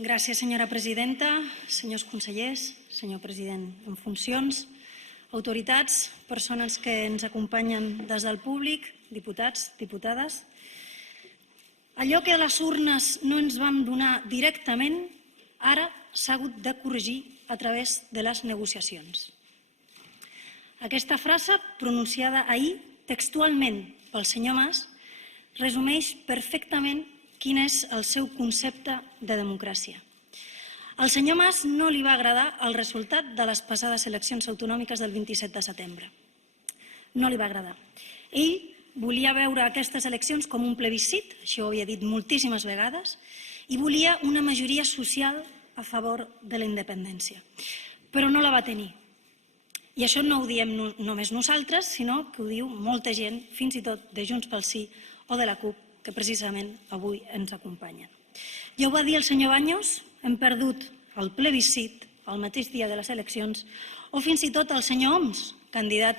Gràcies, senyora presidenta, senyors consellers, senyor president en funcions, autoritats, persones que ens acompanyen des del públic, diputats, diputades. Allò que a les urnes no ens vam donar directament, ara s'ha hagut de corregir a través de les negociacions. Aquesta frase, pronunciada ahir textualment pel senyor Mas, resumeix perfectament quin és el seu concepte de democràcia. Al senyor Mas no li va agradar el resultat de les passades eleccions autonòmiques del 27 de setembre. No li va agradar. Ell volia veure aquestes eleccions com un plebiscit, això ho havia dit moltíssimes vegades, i volia una majoria social a favor de la independència. Però no la va tenir. I això no ho diem només nosaltres, sinó que ho diu molta gent, fins i tot de Junts pel Sí o de la CUP, que precisament avui ens acompanyen. Ja ho va dir el senyor Baños, hem perdut el plebiscit el mateix dia de les eleccions, o fins i tot el senyor Homs, candidat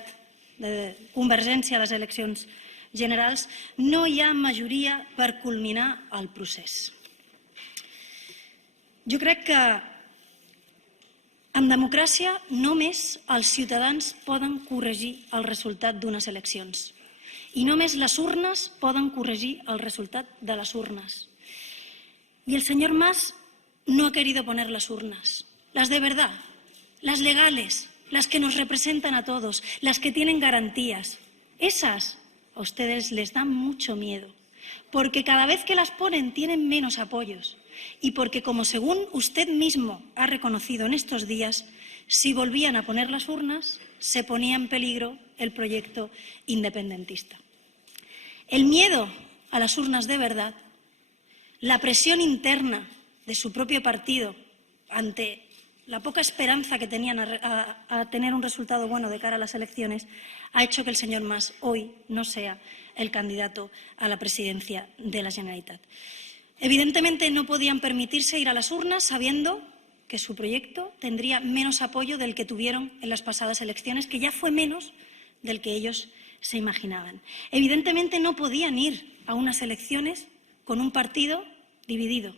de Convergència a les eleccions generals, no hi ha majoria per culminar el procés. Jo crec que en democràcia només els ciutadans poden corregir el resultat d'unes eleccions i només les urnes poden corregir el resultat de les urnes. Y el señor Mas no ha querido poner las urnas, las de verdad, las legales, las que nos representan a todos, las que tienen garantías. Esas a ustedes les dan mucho miedo, porque cada vez que las ponen tienen menos apoyos y porque, como según usted mismo ha reconocido en estos días, si volvían a poner las urnas, se ponía en peligro el proyecto independentista. El miedo a las urnas de verdad, la presión interna de su propio partido ante la poca esperanza que tenían a tener un resultado bueno de cara a las elecciones, ha hecho que el señor Mas hoy no sea el candidato a la presidencia de la Generalitat. Evidentemente no podían permitirse ir a las urnas sabiendo que su proyecto tendría menos apoyo del que tuvieron en las pasadas elecciones, que ya fue menos del que ellos se imaginaban. Evidentemente no podían ir a unas elecciones con un partido dividido,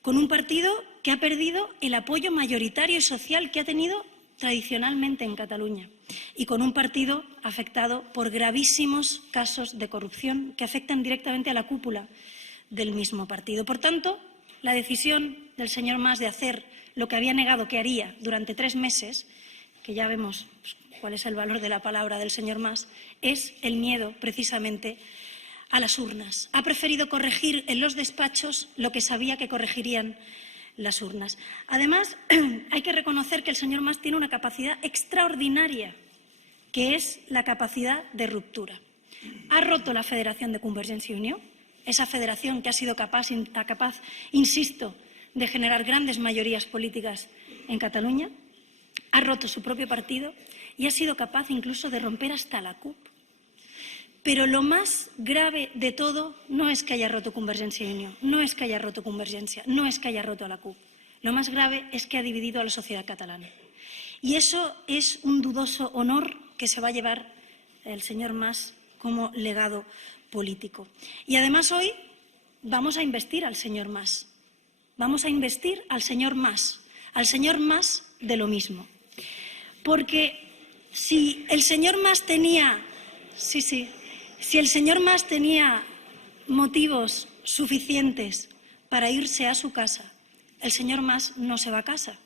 con un partido que ha perdido el apoyo mayoritario y social que ha tenido tradicionalmente en Cataluña y con un partido afectado por gravísimos casos de corrupción que afectan directamente a la cúpula del mismo partido. Por tanto, la decisión del señor Mas de hacer lo que había negado que haría durante 3 meses, que ya vemos cuál es el valor de la palabra del señor Mas, es el miedo precisamente a las urnas. Ha preferido corregir en los despachos lo que sabía que corregirían las urnas. Además, hay que reconocer que el señor Mas tiene una capacidad extraordinaria, que es la capacidad de ruptura. Ha roto la federación de Convergència i Unió, esa federación que ha sido capaz, insisto, de generar grandes mayorías políticas en Cataluña, ha roto su propio partido y ha sido capaz incluso de romper hasta la CUP. Pero lo más grave de todo no es que haya roto Convergència i Unió, no es que haya roto Convergència, no es que haya roto a la CUP. Lo más grave es que ha dividido a la sociedad catalana. Y eso es un dudoso honor que se va a llevar el señor Mas como legado político. Y además hoy vamos a investir al señor Mas. Vamos a investir al señor Mas de lo mismo. Porque si el señor Mas tenía... Si el señor Mas tenía motivos suficientes para irse a su casa, el señor Mas no se va a casa.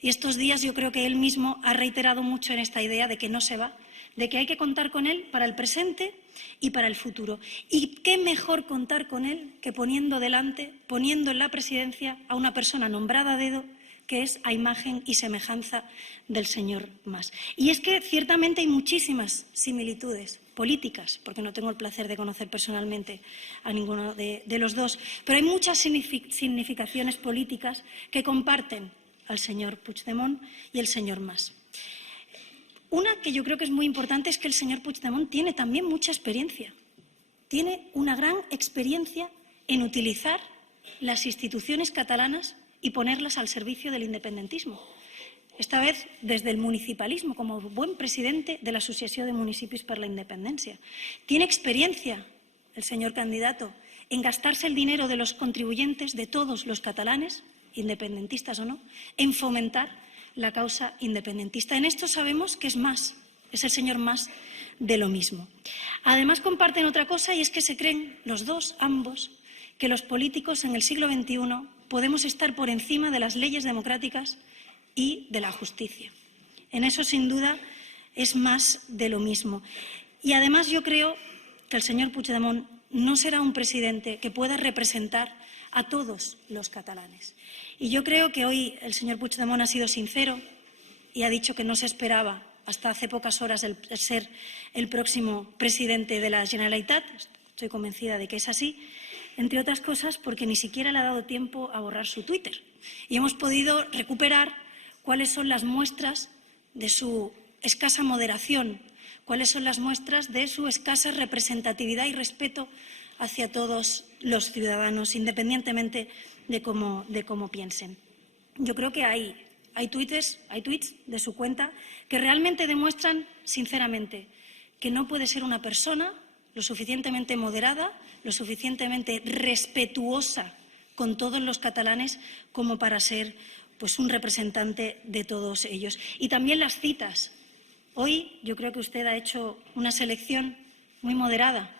Y estos días yo creo que él mismo ha reiterado mucho en esta idea de que no se va, de que hay que contar con él para el presente y para el futuro. Y qué mejor contar con él que poniendo en la presidencia a una persona nombrada a dedo, que es a imagen y semejanza del señor Mas. Y es que ciertamente hay muchísimas similitudes políticas, porque no tengo el placer de conocer personalmente a ninguno de los dos, pero hay muchas significaciones políticas que comparten al señor Puigdemont y el señor Mas. Una que yo creo que es muy importante es que el señor Puigdemont tiene también mucha experiencia. Tiene una gran experiencia en utilizar las instituciones catalanas y ponerlas al servicio del independentismo. Esta vez desde el municipalismo, como buen presidente de la Asociació de Municipis per la Independència. Tiene experiencia el señor candidato en gastarse el dinero de los contribuyentes, de todos los catalanes, independentistas o no, en fomentar la causa independentista. En esto sabemos que es el señor Mas de lo mismo. Además comparten otra cosa, y es que se creen los dos, ambos, que los políticos en el siglo XXI podemos estar por encima de las leyes democráticas y de la justicia. En eso, sin duda, es más de lo mismo. Y además yo creo que el señor Puigdemont no será un presidente que pueda representar a todos los catalanes. Y yo creo que hoy el señor Puigdemont ha sido sincero y ha dicho que no se esperaba hasta hace pocas horas el ser el próximo presidente de la Generalitat. Estoy convencida de que es así, entre otras cosas porque ni siquiera le ha dado tiempo a borrar su Twitter. Y hemos podido recuperar cuáles son las muestras de su escasa moderación, cuáles son las muestras de su escasa representatividad y respeto hacia todos los ciudadanos, independientemente de cómo piensen. Yo creo que hay tweets de su cuenta que realmente demuestran, sinceramente, que no puede ser una persona lo suficientemente moderada, lo suficientemente respetuosa con todos los catalanes como para ser un representante de todos ellos. Y también las citas. Hoy yo creo que usted ha hecho una selección muy moderada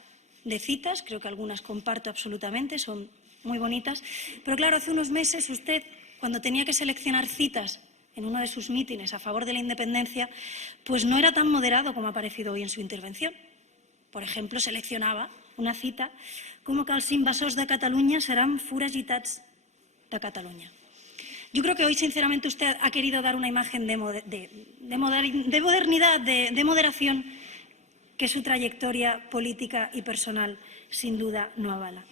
de citas, creo que algunas comparto absolutamente, son muy bonitas, pero claro, hace unos meses usted, cuando tenía que seleccionar citas en uno de sus mítines a favor de la independencia, pues no era tan moderado como ha parecido hoy en su intervención. Por ejemplo, seleccionaba una cita como que els invasors de Catalunya seran foragitats de Catalunya. Yo creo que hoy, sinceramente, usted ha querido dar una imagen de modernidad, de moderación, que su trayectoria política y personal, sin duda, no avala.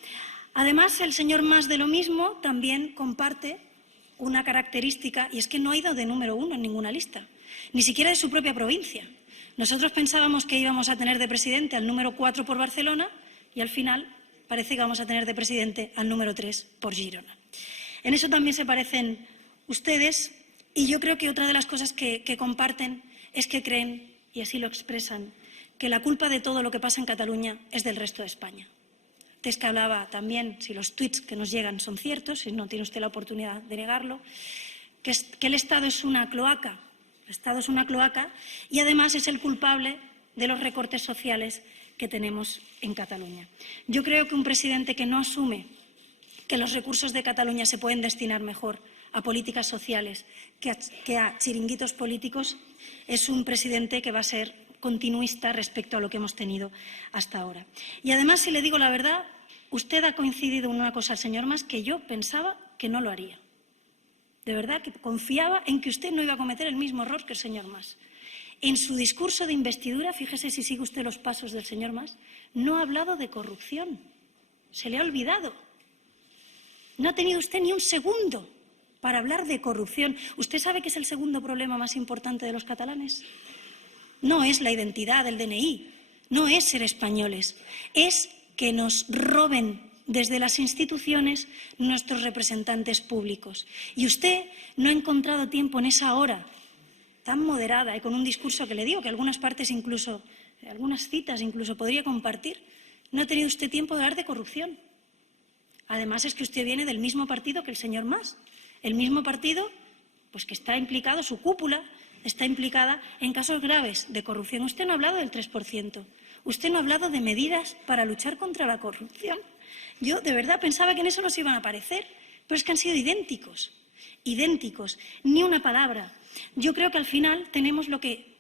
Además, el señor Mas de lo mismo también comparte una característica, y es que no ha ido de número 1 en ninguna lista, ni siquiera de su propia provincia. Nosotros pensábamos que íbamos a tener de presidente al número 4 por Barcelona y al final parece que vamos a tener de presidente al número 3 por Girona. En eso también se parecen ustedes, y yo creo que otra de las cosas que comparten es que creen, y así lo expresan, que la culpa de todo lo que pasa en Cataluña es del resto de España. Antes que hablaba también, si los tuits que nos llegan son ciertos, si no tiene usted la oportunidad de negarlo, que el Estado es una cloaca. El Estado es una cloaca y además es el culpable de los recortes sociales que tenemos en Cataluña. Yo creo que un presidente que no asume que los recursos de Cataluña se pueden destinar mejor a políticas sociales que a chiringuitos políticos es un presidente que va a ser continuista respecto a lo que hemos tenido hasta ahora. Y además, si le digo la verdad, usted ha coincidido en una cosa al señor Mas que yo pensaba que no lo haría. De verdad que confiaba en que usted no iba a cometer el mismo error que el señor Mas. En su discurso de investidura, fíjese si sigue usted los pasos del señor Mas, no ha hablado de corrupción. Se le ha olvidado. No ha tenido usted ni un segundo para hablar de corrupción. ¿Usted sabe que es el segundo problema más importante de los catalanes? No es la identidad del DNI, no es ser españoles, es que nos roben desde las instituciones nuestros representantes públicos. Y usted no ha encontrado tiempo en esa hora tan moderada y con un discurso que le digo que algunas partes incluso, algunas citas incluso podría compartir, no ha tenido usted tiempo de hablar de corrupción. Además es que usted viene del mismo partido que el señor Mas, el mismo partido que está implicado, su cúpula está implicada en casos graves de corrupción. Usted no ha hablado del 3%, usted no ha hablado de medidas para luchar contra la corrupción. Yo de verdad pensaba que en eso nos iban a parecer, pero es que han sido idénticos, ni una palabra. Yo creo que al final tenemos lo que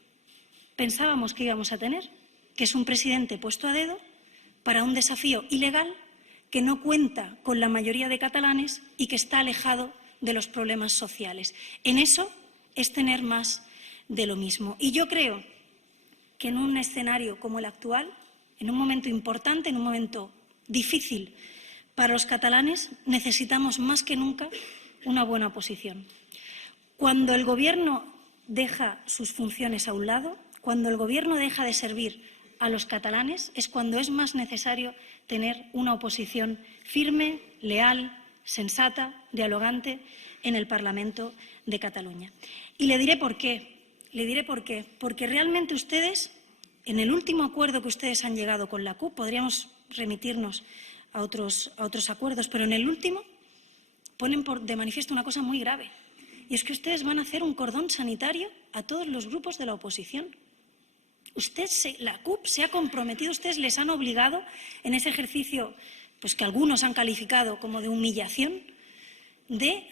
pensábamos que íbamos a tener, que es un presidente puesto a dedo para un desafío ilegal que no cuenta con la mayoría de catalanes y que está alejado de los problemas sociales. En eso es tener más de lo mismo. Y yo creo que en un escenario como el actual, en un momento importante, en un momento difícil para los catalanes, necesitamos más que nunca una buena oposición. Cuando el Gobierno deja sus funciones a un lado, cuando el Gobierno deja de servir a los catalanes, es cuando es más necesario tener una oposición firme, leal, sensata, dialogante en el Parlamento de Cataluña. Y le diré por qué. Porque realmente ustedes, en el último acuerdo que ustedes han llegado con la CUP, podríamos remitirnos a otros acuerdos, pero en el último, ponen de manifiesto una cosa muy grave. Y es que ustedes van a hacer un cordón sanitario a todos los grupos de la oposición. La CUP se ha comprometido, ustedes les han obligado en ese ejercicio, pues que algunos han calificado como de humillación, de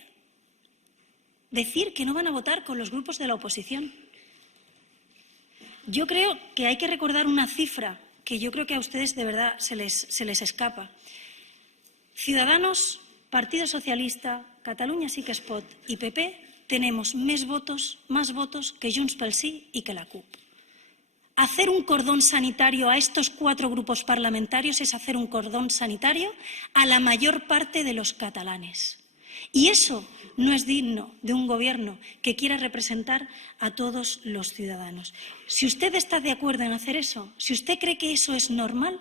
decir que no van a votar con los grupos de la oposición. Yo creo que hay que recordar una cifra que yo creo que a ustedes de verdad se les escapa. Ciudadanos, Partido Socialista, Catalunya Sí que es Pot y PP tenemos más votos que Junts pel Sí y que la CUP. Hacer un cordón sanitario a estos 4 grupos parlamentarios es hacer un cordón sanitario a la mayor parte de los catalanes. Y eso no es digno de un gobierno que quiera representar a todos los ciudadanos. Si usted está de acuerdo en hacer eso, si usted cree que eso es normal,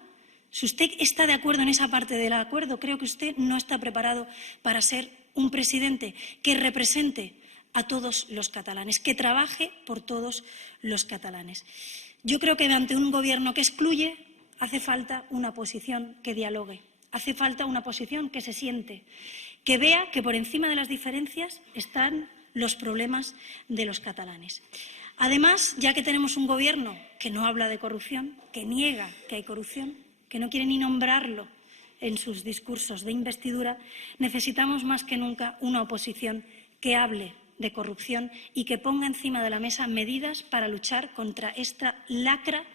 si usted está de acuerdo en esa parte del acuerdo, creo que usted no está preparado para ser un presidente que represente a todos los catalanes, que trabaje por todos los catalanes. Yo creo que ante un gobierno que excluye hace falta una oposición que dialogue, hace falta una oposición que se siente, que vea que por encima de las diferencias están los problemas de los catalanes. Además, ya que tenemos un gobierno que no habla de corrupción, que niega que hay corrupción, que no quiere ni nombrarlo en sus discursos de investidura, necesitamos más que nunca una oposición que hable de corrupción y que ponga encima de la mesa medidas para luchar contra esta lacra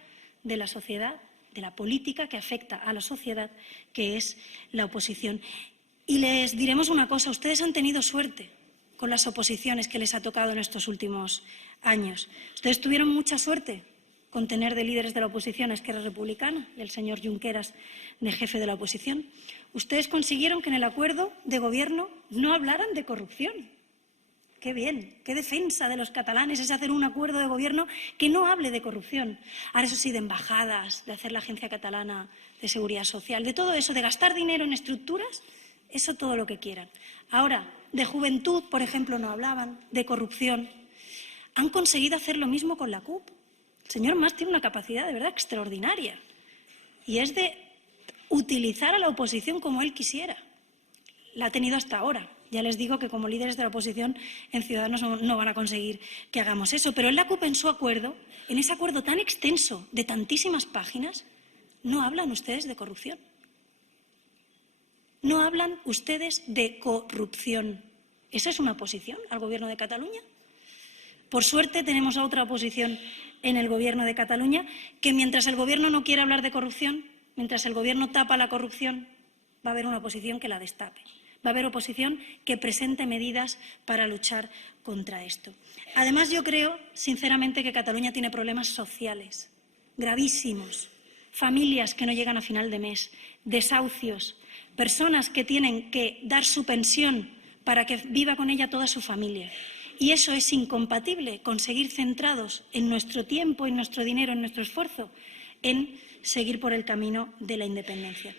de la sociedad, de la política que afecta a la sociedad, que es la oposición. Y les diremos una cosa, ustedes han tenido suerte con las oposiciones que les ha tocado en estos últimos años. Ustedes tuvieron mucha suerte con tener de líderes de la oposición a Esquerra Republicana y el señor Junqueras de jefe de la oposición. Ustedes consiguieron que en el acuerdo de gobierno no hablaran de corrupción. Qué bien, qué defensa de los catalanes es hacer un acuerdo de gobierno que no hable de corrupción. Ahora eso sí, de embajadas, de hacer la Agencia Catalana de Seguridad Social, de todo eso, de gastar dinero en estructuras, eso todo lo que quieran. Ahora, de juventud, por ejemplo, no hablaban, de corrupción. Han conseguido hacer lo mismo con la CUP. El señor Mas tiene una capacidad de verdad extraordinaria y es de utilizar a la oposición como él quisiera. La ha tenido hasta ahora. Ya les digo que como líderes de la oposición en Ciudadanos no van a conseguir que hagamos eso. Pero en la CUP, en su acuerdo, en ese acuerdo tan extenso de tantísimas páginas, no hablan ustedes de corrupción. No hablan ustedes de corrupción. ¿Esa es una oposición al Gobierno de Cataluña? Por suerte tenemos a otra oposición en el Gobierno de Cataluña que mientras el Gobierno no quiera hablar de corrupción, mientras el Gobierno tapa la corrupción, va a haber una oposición que la destape. Va a haber oposición que presente medidas para luchar contra esto. Además, yo creo, sinceramente, que Cataluña tiene problemas sociales gravísimos. Familias que no llegan a final de mes, desahucios, personas que tienen que dar su pensión para que viva con ella toda su familia. Y eso es incompatible con seguir centrados en nuestro tiempo, en nuestro dinero, en nuestro esfuerzo, en seguir por el camino de la independencia.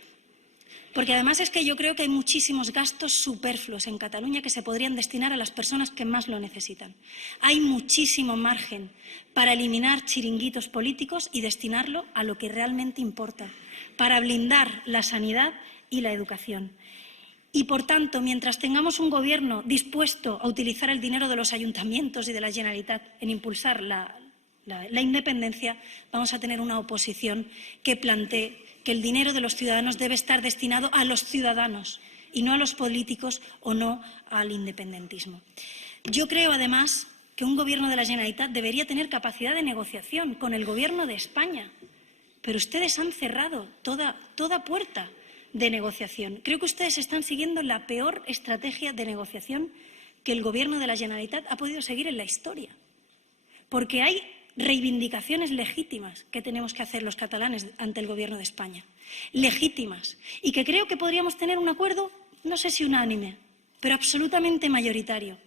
Porque además es que yo creo que hay muchísimos gastos superfluos en Cataluña que se podrían destinar a las personas que más lo necesitan. Hay muchísimo margen para eliminar chiringuitos políticos y destinarlo a lo que realmente importa, para blindar la sanidad y la educación. Y, por tanto, mientras tengamos un gobierno dispuesto a utilizar el dinero de los ayuntamientos y de la Generalitat en impulsar la independencia, vamos a tener una oposición que plantee que el dinero de los ciudadanos debe estar destinado a los ciudadanos y no a los políticos o no al independentismo. Yo creo, además, que un gobierno de la Generalitat debería tener capacidad de negociación con el Gobierno de España, pero ustedes han cerrado toda puerta de negociación. Creo que ustedes están siguiendo la peor estrategia de negociación que el Gobierno de la Generalitat ha podido seguir en la historia, porque hay reivindicaciones legítimas que tenemos que hacer los catalanes ante el Gobierno de España, legítimas, y que creo que podríamos tener un acuerdo, no sé si unánime, pero absolutamente mayoritario,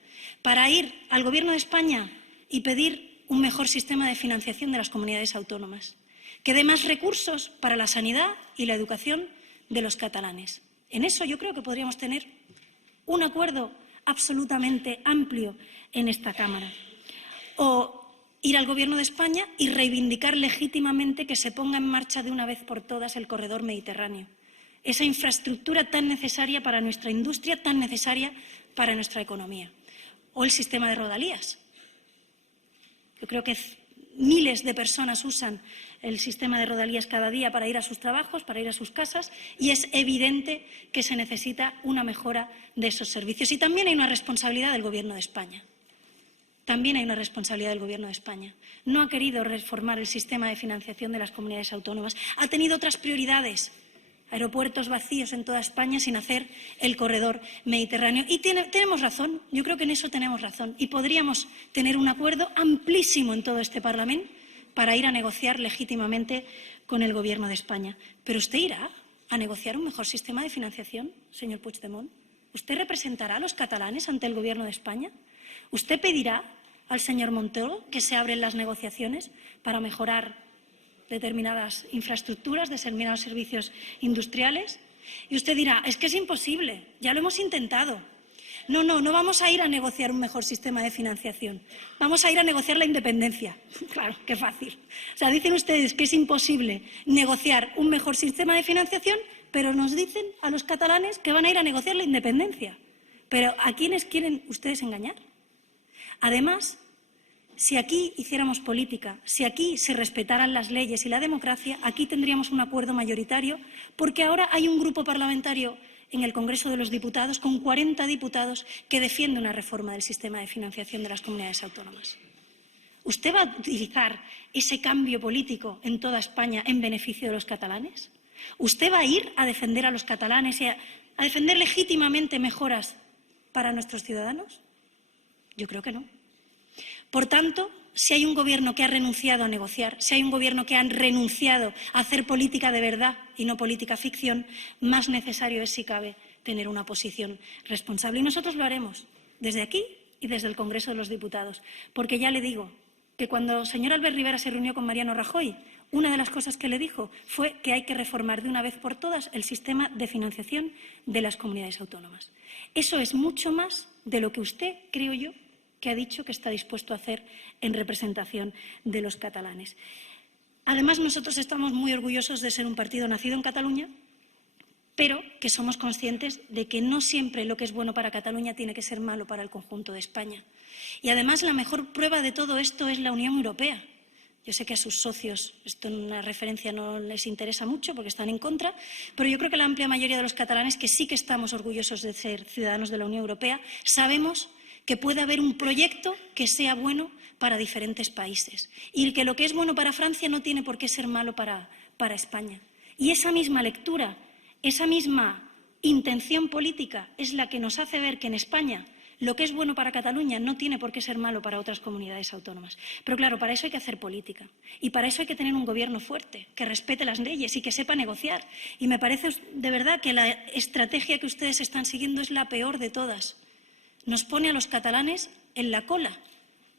para ir al Gobierno de España y pedir un mejor sistema de financiación de las comunidades autónomas, que dé más recursos para la sanidad y la educación de los catalanes. En eso yo creo que podríamos tener un acuerdo absolutamente amplio en esta Cámara. O ir al Gobierno de España y reivindicar legítimamente que se ponga en marcha de una vez por todas el corredor mediterráneo. esa infraestructura tan necesaria para nuestra industria, tan necesaria para nuestra economía. O el sistema de rodalías. Yo creo que miles de personas usan el sistema de rodalías cada día para ir a sus trabajos, para ir a sus casas, y es evidente que se necesita una mejora de esos servicios. Y también hay una responsabilidad del Gobierno de España. También hay una responsabilidad del Gobierno de España. No ha querido reformar el sistema de financiación de las comunidades autónomas. Ha tenido otras prioridades. Aeropuertos vacíos en toda España sin hacer el corredor mediterráneo. Y tenemos razón, yo creo que en eso tenemos razón. Y podríamos tener un acuerdo amplísimo en todo este Parlamento para ir a negociar legítimamente con el Gobierno de España. ¿Pero usted irá a negociar un mejor sistema de financiación, señor Puigdemont? ¿Usted representará a los catalanes ante el Gobierno de España? ¿Usted pedirá al señor Montoro que se abren las negociaciones para mejorar determinadas infraestructuras, determinados servicios industriales? Y usted dirá, es que es imposible, ya lo hemos intentado. No vamos a ir a negociar un mejor sistema de financiación, vamos a ir a negociar la independencia. Claro, qué fácil. O sea, dicen ustedes que es imposible negociar un mejor sistema de financiación, pero nos dicen a los catalanes que van a ir a negociar la independencia. ¿Pero a quiénes quieren ustedes engañar? Además, si aquí hiciéramos política, si aquí se respetaran las leyes y la democracia, aquí tendríamos un acuerdo mayoritario, porque ahora hay un grupo parlamentario en el Congreso de los Diputados, con 40 diputados, que defiende una reforma del sistema de financiación de las comunidades autónomas. ¿Usted va a utilizar ese cambio político en toda España en beneficio de los catalanes? ¿Usted va a ir a defender a los catalanes y a defender legítimamente mejoras para nuestros ciudadanos? Yo creo que no. Por tanto, si hay un Gobierno que ha renunciado a negociar, si hay un Gobierno que ha renunciado a hacer política de verdad y no política ficción, más necesario es, si cabe, tener una posición responsable. Y nosotros lo haremos desde aquí y desde el Congreso de los Diputados, porque ya le digo que cuando el señor Albert Rivera se reunió con Mariano Rajoy, una de las cosas que le dijo fue que hay que reformar de una vez por todas el sistema de financiación de las comunidades autónomas. Eso es mucho más de lo que usted, creo yo, que ha dicho que está dispuesto a hacer en representación de los catalanes. Además, nosotros estamos muy orgullosos de ser un partido nacido en Cataluña, pero que somos conscientes de que no siempre lo que es bueno para Cataluña tiene que ser malo para el conjunto de España. Y además, la mejor prueba de todo esto es la Unión Europea. Yo sé que a sus socios esto en una referencia no les interesa mucho porque están en contra, pero yo creo que la amplia mayoría de los catalanes, que sí que estamos orgullosos de ser ciudadanos de la Unión Europea, sabemos que puede haber un proyecto que sea bueno para diferentes países y que lo que es bueno para Francia no tiene por qué ser malo para España. Y esa misma lectura, esa misma intención política es la que nos hace ver que en España lo que es bueno para Cataluña no tiene por qué ser malo para otras comunidades autónomas. Pero claro, para eso hay que hacer política y para eso hay que tener un Gobierno fuerte, que respete las leyes y que sepa negociar. Y me parece de verdad que la estrategia que ustedes están siguiendo es la peor de todas. Nos pone a los catalanes en la cola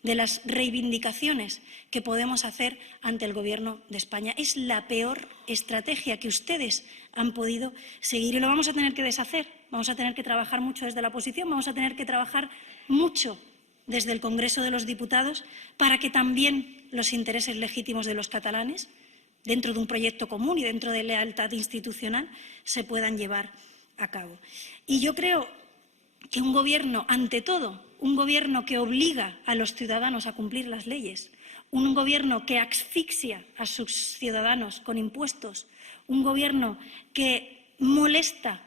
de las reivindicaciones que podemos hacer ante el Gobierno de España. Es la peor estrategia que ustedes han podido seguir y lo vamos a tener que deshacer. Vamos a tener que trabajar mucho desde la oposición, vamos a tener que trabajar mucho desde el Congreso de los Diputados para que también los intereses legítimos de los catalanes, dentro de un proyecto común y dentro de lealtad institucional, se puedan llevar a cabo. Y yo creo que un Gobierno, ante todo, un Gobierno que obliga a los ciudadanos a cumplir las leyes, un Gobierno que asfixia a sus ciudadanos con impuestos, un Gobierno que molesta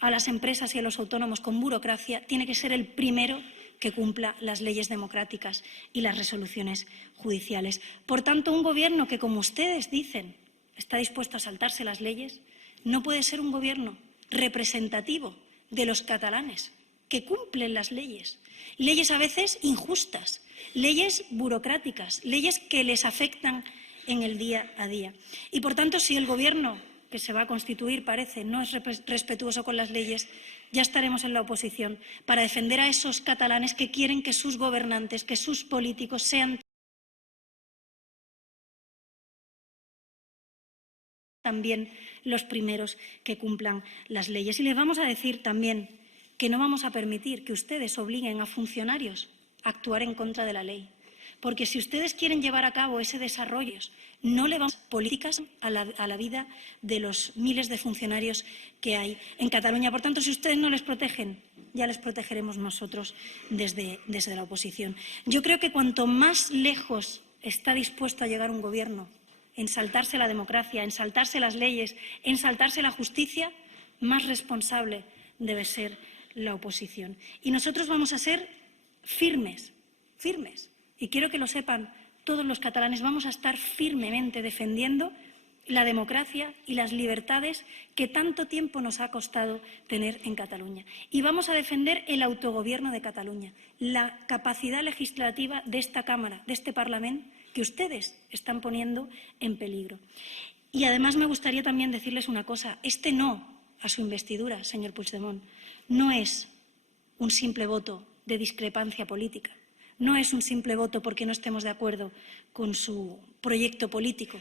a las empresas y a los autónomos con burocracia, tiene que ser el primero que cumpla las leyes democráticas y las resoluciones judiciales. Por tanto, un Gobierno que, como ustedes dicen, está dispuesto a saltarse las leyes, no puede ser un Gobierno representativo de los catalanes, que cumplen las leyes. Leyes a veces injustas, leyes burocráticas, leyes que les afectan en el día a día. Y, por tanto, si el Gobierno que se va a constituir, parece, no es respetuoso con las leyes, ya estaremos en la oposición para defender a esos catalanes que quieren que sus gobernantes, que sus políticos sean también los primeros que cumplan las leyes. Y les vamos a decir también que no vamos a permitir que ustedes obliguen a funcionarios a actuar en contra de la ley, porque si ustedes quieren llevar a cabo ese desarrollo, no le vamos a dar políticas a la vida de los miles de funcionarios que hay en Cataluña. Por tanto, si ustedes no les protegen, ya les protegeremos nosotros desde la oposición. Yo creo que cuanto más lejos está dispuesto a llegar un gobierno en saltarse la democracia, en saltarse las leyes, en saltarse la justicia, más responsable debe ser la oposición. Y nosotros vamos a ser firmes, firmes. Y quiero que lo sepan todos los catalanes, vamos a estar firmemente defendiendo la democracia y las libertades que tanto tiempo nos ha costado tener en Cataluña. Y vamos a defender el autogobierno de Cataluña, la capacidad legislativa de esta Cámara, de este Parlamento, que ustedes están poniendo en peligro. Y además me gustaría también decirles una cosa. Este no a su investidura, señor Puigdemont, no es un simple voto de discrepancia política. No es un simple voto porque no estemos de acuerdo con su proyecto político,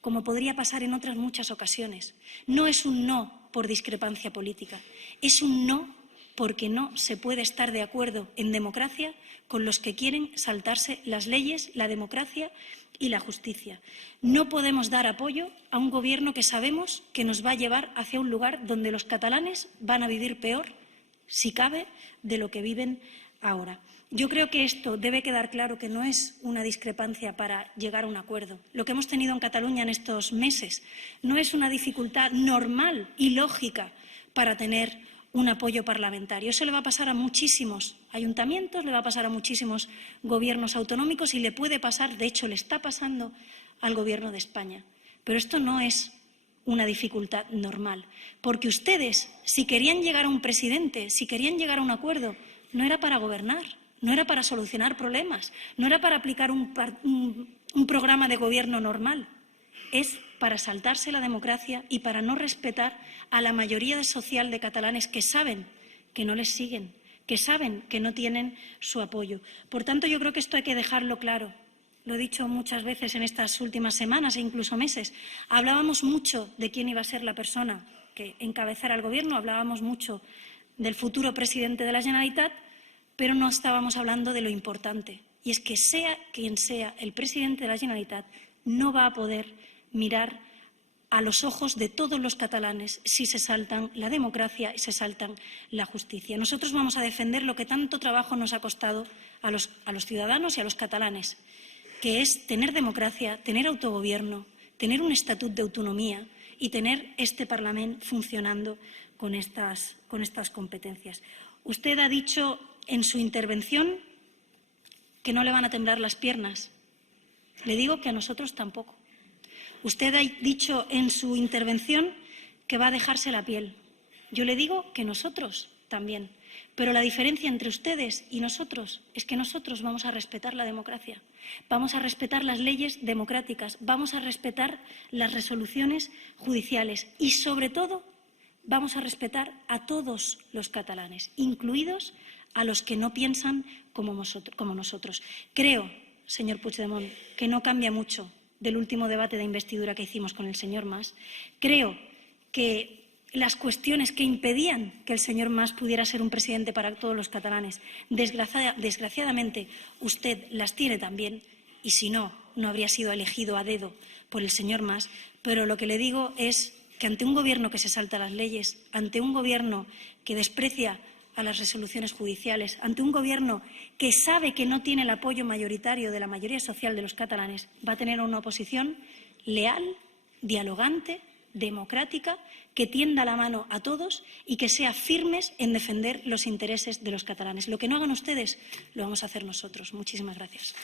como podría pasar en otras muchas ocasiones. No es un no por discrepancia política, es un no porque no se puede estar de acuerdo en democracia con los que quieren saltarse las leyes, la democracia y la justicia. No podemos dar apoyo a un gobierno que sabemos que nos va a llevar hacia un lugar donde los catalanes van a vivir peor, si cabe, de lo que viven ahora. Yo creo que esto debe quedar claro, que no es una discrepancia para llegar a un acuerdo. Lo que hemos tenido en Cataluña en estos meses no es una dificultad normal y lógica para tener un apoyo parlamentario. Eso le va a pasar a muchísimos ayuntamientos, le va a pasar a muchísimos gobiernos autonómicos y le puede pasar, de hecho le está pasando al Gobierno de España. Pero esto no es una dificultad normal, porque ustedes, si querían llegar a un presidente, si querían llegar a un acuerdo, no era para gobernar, no era para solucionar problemas, no era para aplicar un programa de gobierno normal. Es para saltarse la democracia y para no respetar a la mayoría social de catalanes que saben que no les siguen, que saben que no tienen su apoyo. Por tanto, yo creo que esto hay que dejarlo claro. Lo he dicho muchas veces en estas últimas semanas e incluso meses. Hablábamos mucho de quién iba a ser la persona que encabezara el Gobierno, hablábamos mucho del futuro presidente de la Generalitat, pero no estábamos hablando de lo importante. Y es que sea quien sea el presidente de la Generalitat, no va a poder mirar a los ojos de todos los catalanes si se saltan la democracia y se saltan la justicia. Nosotros vamos a defender lo que tanto trabajo nos ha costado a los ciudadanos y a los catalanes, que es tener democracia, tener autogobierno, tener un estatut de autonomía y tener este Parlamento funcionando con estas competencias. Usted ha dicho en su intervención que no le van a temblar las piernas. Le digo que a nosotros tampoco. Usted ha dicho en su intervención que va a dejarse la piel. Yo le digo que nosotros también. Pero la diferencia entre ustedes y nosotros es que nosotros vamos a respetar la democracia, vamos a respetar las leyes democráticas, vamos a respetar las resoluciones judiciales y, sobre todo, vamos a respetar a todos los catalanes, incluidos a los que no piensan como nosotros. Creo, señor Puigdemont, que no cambia mucho del último debate de investidura que hicimos con el señor Mas. Creo que las cuestiones que impedían que el señor Mas pudiera ser un presidente para todos los catalanes, desgraciadamente usted las tiene también, y si no, no habría sido elegido a dedo por el señor Mas. Pero lo que le digo es que ante un gobierno que se salta las leyes, ante un gobierno que desprecia a las resoluciones judiciales, ante un gobierno que sabe que no tiene el apoyo mayoritario de la mayoría social de los catalanes, va a tener una oposición leal, dialogante, democrática, que tienda la mano a todos y que sea firmes en defender los intereses de los catalanes. Lo que no hagan ustedes, lo vamos a hacer nosotros. Muchísimas gracias.